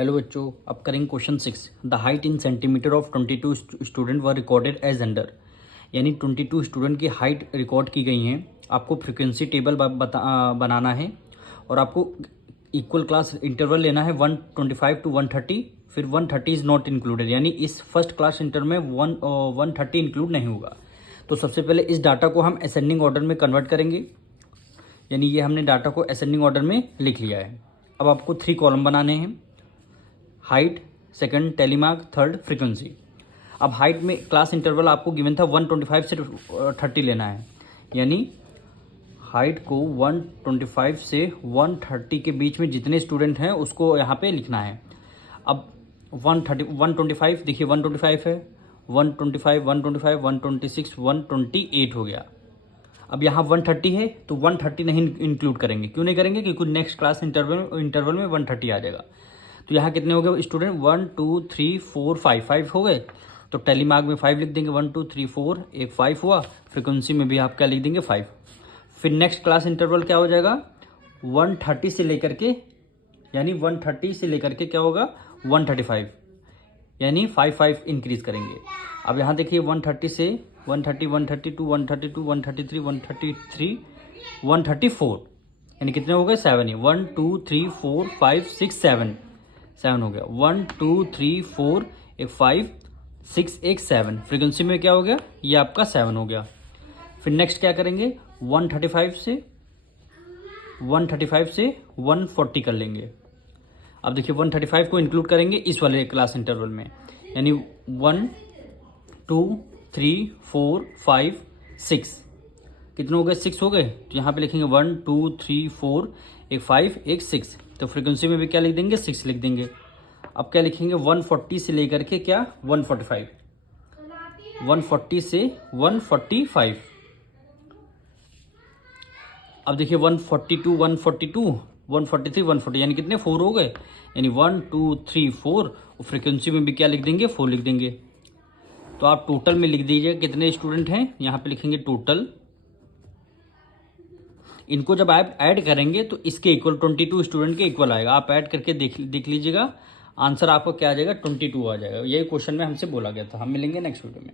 Hello बच्चों, अब करेंगे question 6। The height in centimetre of 22 student were recorded as under. यानी 22 स्टूडेंट की हाइट रिकॉर्ड की गई हैं। आपको फ्रिक्वेंसी टेबल बनाना है और आपको इक्वल क्लास इंटरवल लेना है 125 टू 130। फिर 130 इज़ नॉट इंक्लूडेड, यानी इस फर्स्ट क्लास इंटर में 130 इंक्लूड नहीं होगा। तो सबसे पहले इस डाटा को हम असेंडिंग ऑर्डर में कन्वर्ट करेंगे, यानी ये हमने डाटा को असेंडिंग ऑर्डर में लिख लिया है। अब आपको 3 कॉलम बनाने हैं, हाइट, सेकंड टेलीमार्क, थर्ड फ्रीक्वेंसी। अब हाइट में क्लास इंटरवल आपको गिवन था 125 से 30 लेना है, यानी हाइट को 125 से 130 के बीच में जितने स्टूडेंट हैं उसको यहाँ पे लिखना है। अब 125 देखिए 125 है, 125, 125, 126, 128 हो गया। अब यहाँ 130 है तो 130 नहीं इंक्लूड करेंगे। क्यों नहीं करेंगे? क्योंकि नेक्स्ट क्लास इंटरवल में 130 आ जाएगा। तो यहाँ कितने हो गए स्टूडेंट? 1 2 3 4 5 हो गए। तो टेलीमार्क में 5 लिख देंगे, 1 2 3 4, एक 5 हुआ। फ्रिक्वेंसी में भी आप क्या लिख देंगे? 5। फिर नेक्स्ट क्लास इंटरवल क्या हो जाएगा? 130 से लेकर के, यानी 130 से लेकर के क्या होगा? 135, यानी 5 इंक्रीज करेंगे। अब यहाँ देखिए 130 से 130, 132, 132, 133, 133, 134, यानी कितने हो गए? 7 ही। 1 2 3 4 5 6 7 हो गया। 1 2 3 4 एक 5 6 एक 7। फ्रीक्वेंसी में क्या हो गया? ये आपका 7 हो गया। फिर नेक्स्ट क्या करेंगे? 135 से 140 कर लेंगे। अब देखिए 135 को इंक्लूड करेंगे इस वाले क्लास इंटरवल में, यानी 1 2 3 4 5 6। कितने हो गए? 6 हो गए। तो यहाँ पे लिखेंगे 1 2 3 4 एक 5 एक 6। तो फ्रीक्वेंसी में भी क्या लिख देंगे? 6 लिख देंगे। अब क्या लिखेंगे? 140 से लेकर के क्या? 145, 140 से 145। अब देखिए 142, 142, 143, 140, यानी कितने? 4 हो गए, यानी 1 2 3 4। और फ्रीक्वेंसी में भी क्या लिख देंगे? 4 लिख देंगे। तो आप टोटल में लिख दीजिए कितने स्टूडेंट हैं। यहाँ पे लिखेंगे टोटल। इनको जब आप ऐड करेंगे तो इसके इक्वल 22 स्टूडेंट के इक्वल आएगा। आप ऐड करके देख लीजिएगा, आंसर आपको क्या आ जाएगा? 22 आ जाएगा। यही क्वेश्चन में हमसे बोला गया था। हम मिलेंगे नेक्स्ट वीडियो में।